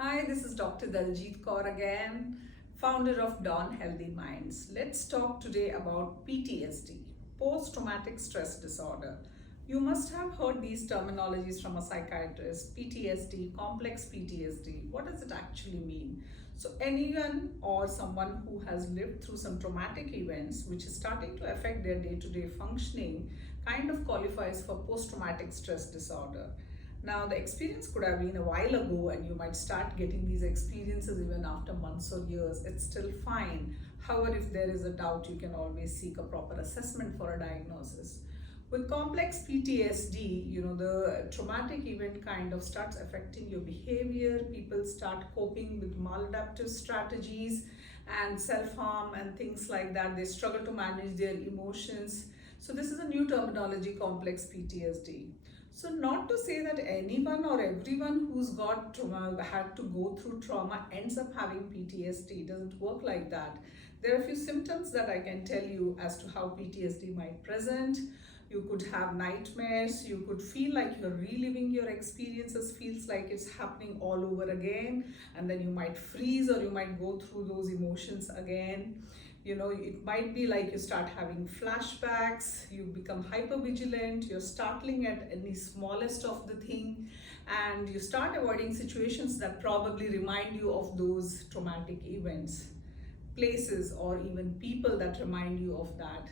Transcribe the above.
Hi, this is Dr. Daljeet Kaur again, founder of Dawn Healthy Minds. Let's talk today about PTSD, post traumatic stress disorder. You must have heard these terminologies from a psychiatrist: PTSD, complex PTSD. What does it actually mean? So, anyone or someone who has lived through some traumatic events which is starting to affect their day to day functioning kind of qualifies for post traumatic stress disorder. Now, the experience could have been a while ago, and you might start getting these experiences even after months or years. It's still fine. However, if there is a doubt, you can always seek a proper assessment for a diagnosis. With complex PTSD, the traumatic event kind of starts affecting your behavior. People start coping with maladaptive strategies and self harm and things like that. They struggle to manage their emotions. So, this is a new terminology, complex PTSD. So, not to say that anyone or everyone who's got trauma, had to go through trauma, ends up having PTSD. It doesn't work like that. There are a few symptoms that I can tell you as to how PTSD might present. You could have nightmares, you could feel like you're reliving your experiences, feels like it's happening all over again, and then you might freeze or you might go through those emotions again. It might be like you start having flashbacks, you become hyper vigilant, you're startling at any smallest of the thing, and you start avoiding situations that probably remind you of those traumatic events, places, or even people that remind you of that.